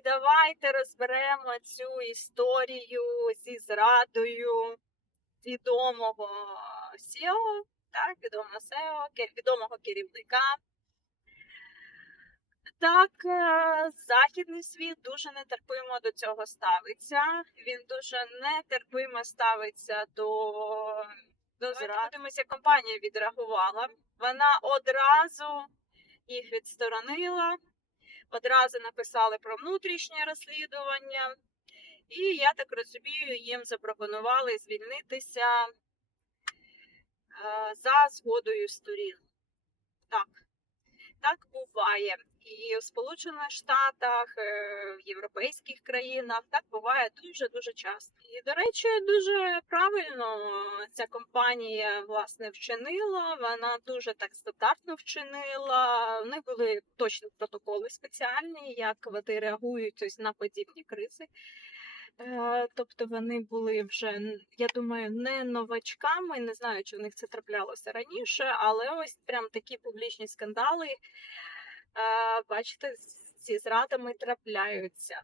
І давайте розберемо цю історію зі зрадою відомого SEO, так, відомого SEO, відомого керівника. Так, е, західний світ дуже нетерпимо до цього ставиться. Він дуже нетерпимо ставиться до, до. Подивимося, компанія відреагувала. Вона одразу їх відсторонила, одразу написали про внутрішнє розслідування. І я так розумію, їм запропонували звільнитися е, за згодою сторін. Так, так буває. І в Сполучених Штатах, е, в європейських країнах так буває дуже дуже часто. І до речі, дуже правильно ця компанія власне вчинила. Вона дуже так стандартно вчинила. В них були точно протоколи спеціальні, як вони реагують ось на подібні кризи. Е, Тобто вони були вже, я думаю, не новачками. Не знаю, чи в них це траплялося раніше, але ось прям такі публічні скандали, е, бачите, зі зрадами трапляються.